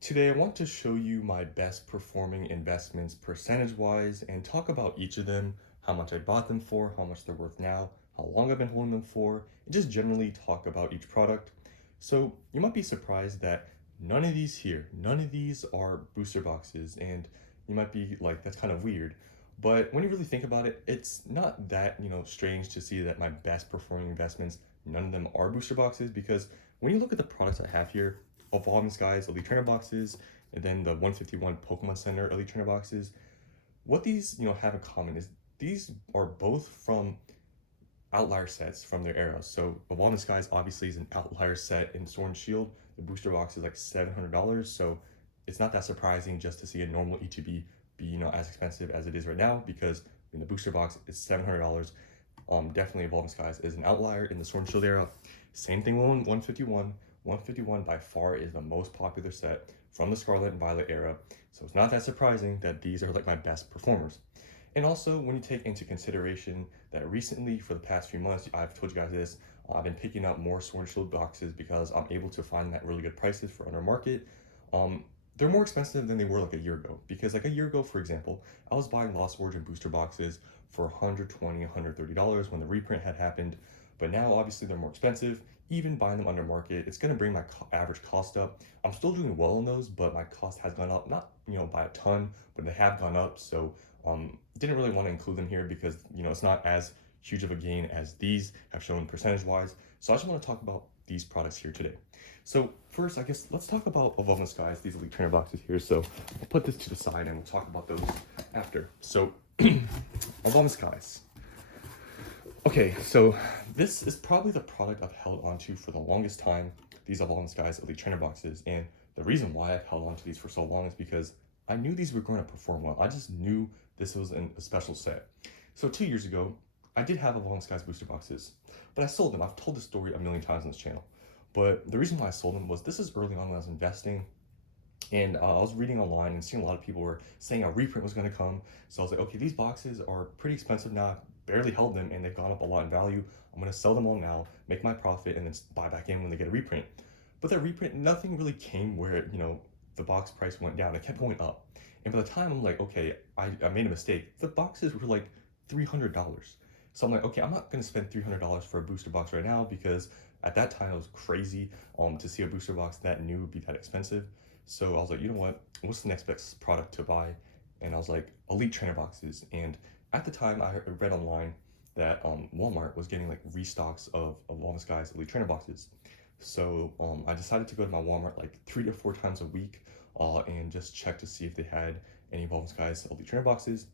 Today, I want to show you my best performing investments percentage wise and talk about each of them, how much I bought them for, how much they're worth now, how long I've been holding them for, and just generally talk about each product. So, you might be surprised that none of these are booster boxes, and you might be like, that's kind of weird. But when you really think about it, it's not that, strange to see that my best performing investments, none of them are booster boxes because when you look at the products I have here, Evolving Skies Elite Trainer boxes, and then the 151 Pokemon Center Elite Trainer boxes. What these have in common is these are both from outlier sets from their eras. So Evolving Skies obviously is an outlier set in Sword and Shield. The booster box is like $700, so it's not that surprising just to see a normal ETB be as expensive as it is right now because in the booster box is $700. Definitely Evolving Skies is an outlier in the Sword and Shield era. Same thing with 151. 151 by far is the most popular set from the Scarlet and Violet era, so it's not that surprising that these are like my best performers. And also, when you take into consideration that recently, for the past few months, I've told you guys this, I've been picking up more Sword and Shield boxes because I'm able to find them at really good prices for under market. Um, they're more expensive than they were like a year ago because like a year ago, for example, I was buying Lost Origin booster boxes for $120, $130 when the reprint had happened. But now, obviously, they're more expensive. Even buying them under market, it's going to bring my average cost up. I'm still doing well on those, but my cost has gone up, not by a ton, but they have gone up. So didn't really want to include them here because it's not as huge of a gain as these have shown percentage wise. So I just want to talk about these products here today. So first, I guess let's talk about Evolving Skies, these Elite Trainer boxes here. So I'll put this to the side and we'll talk about those after. So Evolving Skies. Okay, so this is probably the product I've held onto for the longest time, these Evolving Skies Elite Trainer boxes. And the reason why I've held onto these for so long is because I knew these were going to perform well. I just knew this was a special set. So 2 years ago, I did have Evolving Skies booster boxes, but I sold them. I've told this story a million times on this channel. But the reason why I sold them was this is early on when I was investing. And I was reading online and seeing a lot of people were saying a reprint was going to come. So I was like, okay, these boxes are pretty expensive now. I've barely held them and they've gone up a lot in value. I'm going to sell them all now, make my profit, and then buy back in when they get a reprint. But that reprint, nothing really came where, the box price went down. It kept going up. And by the time I'm like, okay, I made a mistake. The boxes were like $300. So I'm like, okay, I'm not going to spend $300 for a booster box right now because at that time it was crazy to see a booster box that new be that expensive. So I was like, you know what? What's the next best product to buy? And I was like, Elite Trainer boxes. And at the time, I read online that Walmart was getting like restocks of Evolving Skies Elite Trainer boxes. So I decided to go to my Walmart like 3 to 4 times a week and just check to see if they had any Evolving Skies Elite Trainer boxes.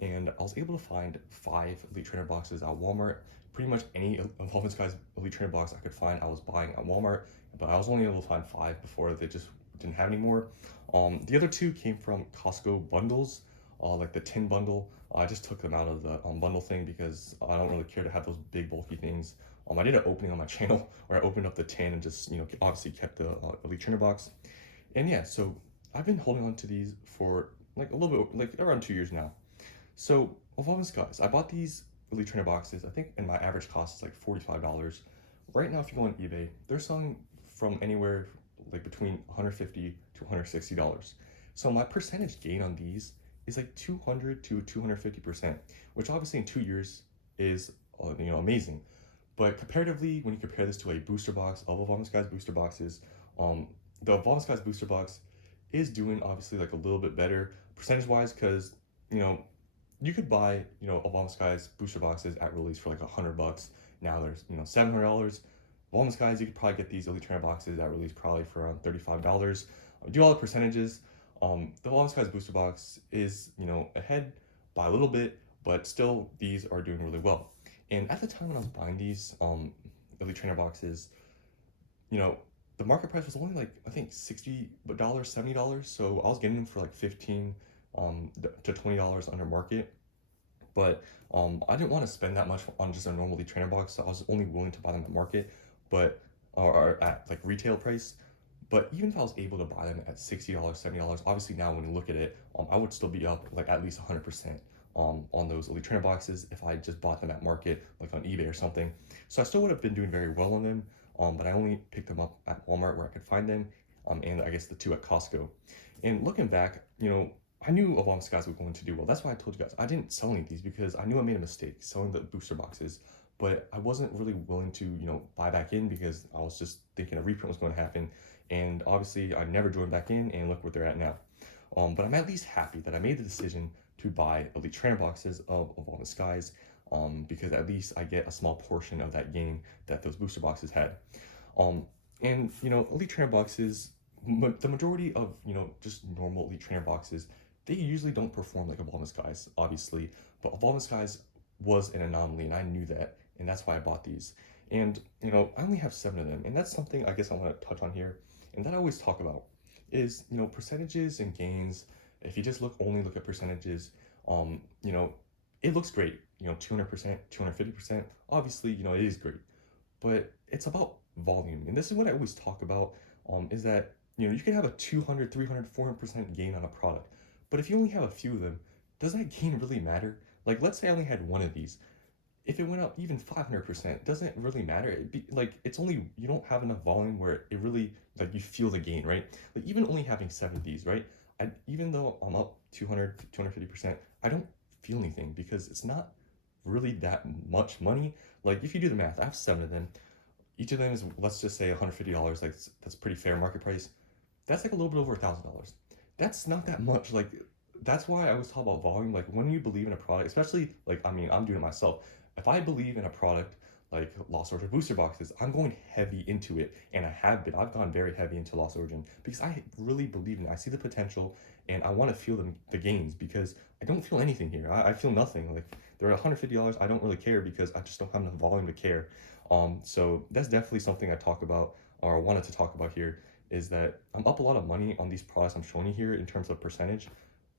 And I was able to find 5 Elite Trainer boxes at Walmart. Pretty much any Evolving Skies Elite Trainer box I could find, I was buying at Walmart. But I was only able to find 5 before they just didn't have any more. The other 2 came from Costco bundles, like the tin bundle. I just took them out of the bundle thing because I don't really care to have those big bulky things. I did an opening on my channel where I opened up the tin and just obviously kept the Elite Trainer box. And yeah, so I've been holding on to these for like a little bit, like around 2 years now. So Evolving Skies, I bought these Elite Trainer boxes. I think, and my average cost is like $45. Right now, if you go on eBay, they're selling from anywhere like between $150 to $160. So my percentage gain on these is like 200 to 250%, which obviously in 2 years is amazing. But comparatively, when you compare this to a booster box of Evolving Skies booster boxes, the Evolving Skies booster box is doing obviously like a little bit better percentage wise because you know you could buy Evolving Skies booster boxes at release for like $100. Now there's $700. Evolving Skies, you could probably get these Elite Trainer boxes at release probably for around $35. Do all the percentages. The Evolving Skies booster box is ahead by a little bit, but still these are doing really well. And at the time when I was buying these Elite Trainer boxes, you know, the market price was only like I think $60, $70. So I was getting them for like 15 to $20 under market. But I didn't want to spend that much on just a normal Elite Trainer box, so I was only willing to buy them at market, but or at like retail price. But even if I was able to buy them at $60, $70, obviously now when you look at it, I would still be up like at least 100% on those Elite Trainer boxes if I just bought them at market, like on eBay or something. So I still would have been doing very well on them, but I only picked them up at Walmart where I could find them. and I guess the two at Costco. And looking back, I knew Evolving Skies were going to do well. That's why I told you guys I didn't sell any of these because I knew I made a mistake selling the booster boxes, but I wasn't really willing to, buy back in because I was just thinking a reprint was going to happen. And obviously, I never joined back in, and look where they're at now. But I'm at least happy that I made the decision to buy Elite Trainer boxes of Evolving Skies, because at least I get a small portion of that gain that those booster boxes had. Um, and Elite Trainer boxes, the majority of just normal Elite Trainer boxes, they usually don't perform like Evolving Skies, obviously. But Evolving Skies was an anomaly, and I knew that, and that's why I bought these. And I only have 7 of them, and that's something I guess I want to touch on here, and that I always talk about is percentages and gains. If you just only look at percentages, it looks great. 200%, 250%. Obviously, it is great, but it's about volume, and this is what I always talk about. Is that you can have a 200, 300, 400% gain on a product, but if you only have a few of them, does that gain really matter? Like, let's say I only had one of these. If it went up even 500%, doesn't really matter. It's only, you don't have enough volume where it really, like, you feel the gain, right? Like, even only having 7 of these, right? Even though I'm up 200, 250%, I don't feel anything because it's not really that much money. Like, if you do the math, I have 7 of them. Each of them is, let's just say, $150. Like, that's pretty fair market price. That's like a little bit over $1,000. That's not that much. Like, that's why I always talk about volume. Like, when you believe in a product, especially, like, I mean, I'm doing it myself. If I believe in a product like Lost Origin booster boxes, I'm going heavy into it, and I have been. I've gone very heavy into Lost Origin because I really believe in it. I see the potential, and I want to feel the gains because I don't feel anything here. I feel nothing. Like, they're $150. I don't really care because I just don't have enough volume to care. So that's definitely something I talk about, or I wanted to talk about here, is that I'm up a lot of money on these products I'm showing you here in terms of percentage,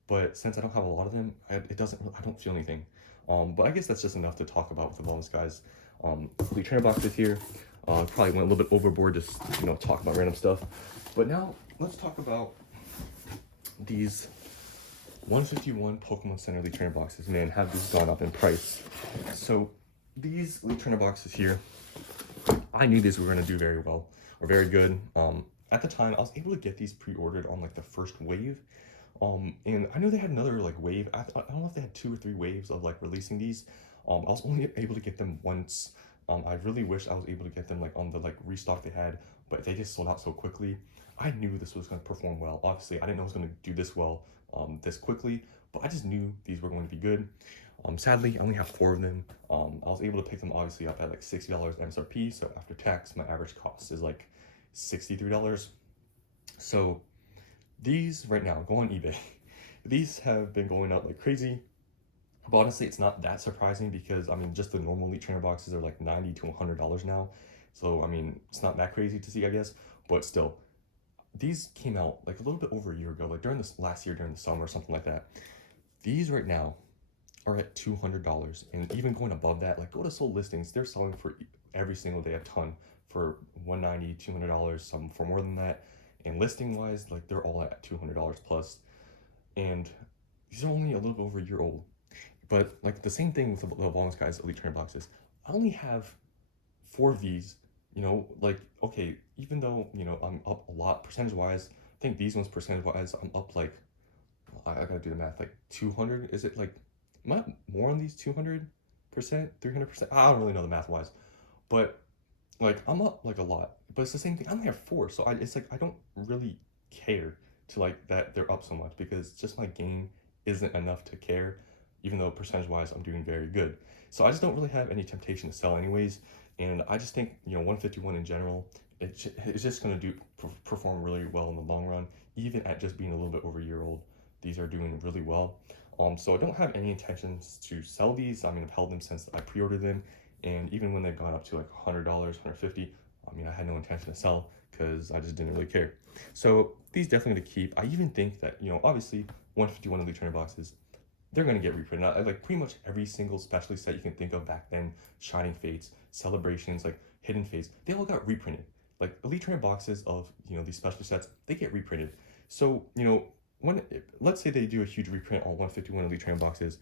but since I don't have a lot of them, I don't feel anything. But I guess that's just enough to talk about with the Wellness Guys. Elite Trainer boxes here. Probably went a little bit overboard, just talk about random stuff. But now let's talk about these 151 Pokemon Center Elite Trainer boxes. Man, have these gone up in price. So these Elite Trainer boxes here, I knew these were going to do very well, or very good. At the time, I was able to get these pre-ordered on like the first wave. And I knew they had another like wave. I don't know if they had 2 or 3 waves of like releasing these. I was only able to get them once. I really wish I was able to get them like on the like restock they had, but they just sold out so quickly. I knew this was going to perform well. Obviously, I didn't know it was going to do this well this quickly, but I just knew these were going to be good. Sadly, I only have 4 of them. I was able to pick them obviously up at like $60 MSRP, so after tax, my average cost is like $63. So these right now, go on eBay. These have been going up like crazy. But honestly, it's not that surprising because, I mean, just the normal Elite Trainer boxes are like $90 to $100 now. So, I mean, it's not that crazy to see, I guess. But still, these came out like a little bit over a year ago, like during this last year, during the summer or something like that. These right now are at $200. And even going above that, like go to sold listings, they're selling for every single day a ton for $190, $200, some for more than that. And listing wise, like they're all at $200 plus. And these are only a little bit over a year old. But like the same thing with the Evolving Skies Elite Trainer boxes. I only have 4 Vs, like, okay, even though, I'm up a lot percentage wise, I think these ones percentage wise, I'm up like, I gotta do the math, like 200, is it like, am I more on these 200%, 300%? I don't really know the math wise, but like I'm up like a lot, but it's the same thing. I only have 4, so it's like I don't really care to like that they're up so much because just my gain isn't enough to care, even though percentage wise I'm doing very good. So I just don't really have any temptation to sell anyways, and I just think 151 in general, it's just going to perform really well in the long run, even at just being a little bit over a year old. These are doing really well. So I don't have any intentions to sell these. I mean, I've held them since I pre-ordered them, and even when they've gone up to like $100, $150, I mean, I had no intention to sell because I just didn't really care. So these definitely to keep. I even think that, obviously 151 Elite Trainer boxes, they're going to get reprinted. Like pretty much every single specialty set you can think of back then, Shining Fates, Celebrations, like Hidden Fates, they all got reprinted. Like Elite Trainer boxes of, these specialty sets, they get reprinted. So, let's say they do a huge reprint on 151 Elite Trainer boxes,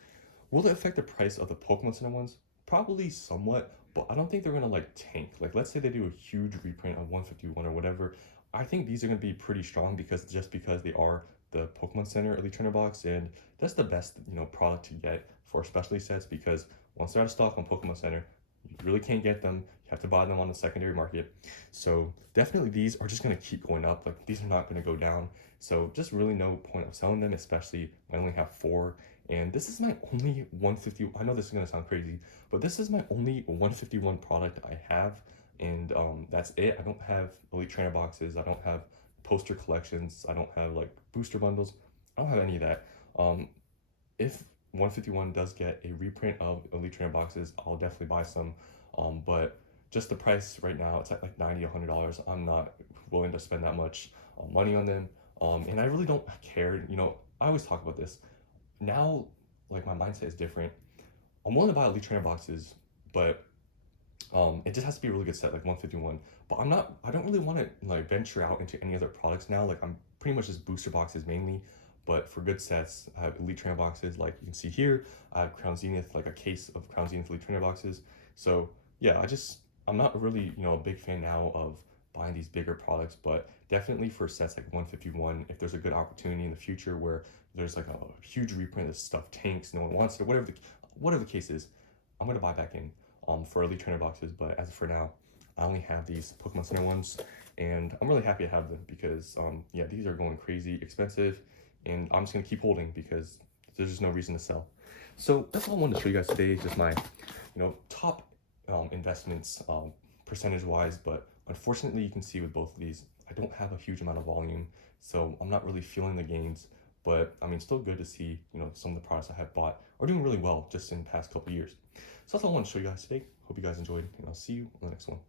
will it affect the price of the Pokemon Center ones? Probably somewhat, but I don't think they're gonna like tank. Like let's say they do a huge reprint of 151 or whatever. I think these are going to be pretty strong because they are the Pokemon Center Elite Trainer box, and that's the best product to get for specialty sets because once they're out of stock on Pokemon Center, you really can't get them. You have to buy them on the secondary market. So definitely these are just going to keep going up. Like these are not going to go down. So just really no point of selling them, especially I only have four. And this is my only 150. I know this is going to sound crazy, but this is my only 151 product I have, and that's it. I don't have Elite Trainer boxes. I don't have poster collections. I don't have like booster bundles. I don't have any of that. If 151 does get a reprint of Elite Trainer boxes, I'll definitely buy some. But just the price right now, it's at like $90, $100. I'm not willing to spend that much money on them. And I really don't care. I always talk about this. Now, like my mindset is different. I'm willing to buy Elite Trainer boxes, but it just has to be a really good set, like 151. But I don't really want to like venture out into any other products now. Like I'm pretty much just booster boxes mainly. But for good sets, I have Elite Trainer boxes like you can see here. I have Crown Zenith, like a case of Crown Zenith Elite Trainer boxes. So yeah, I'm not really, a big fan now of buying these bigger products, but definitely for sets like 151, if there's a good opportunity in the future where there's like a huge reprint of stuff tanks, no one wants it, whatever the case is, I'm gonna buy back in for Elite Trainer boxes. But as of for now, I only have these Pokemon Center ones, and I'm really happy to have them because yeah, these are going crazy expensive, and I'm just gonna keep holding because there's just no reason to sell. So that's all I wanted to show you guys today, just my top investments percentage wise. But unfortunately, you can see with both of these, I don't have a huge amount of volume, so I'm not really feeling the gains. But I mean, still good to see some of the products I have bought are doing really well just in the past couple years. So that's all I want to show you guys today. Hope you guys enjoyed, and I'll see you on the next one.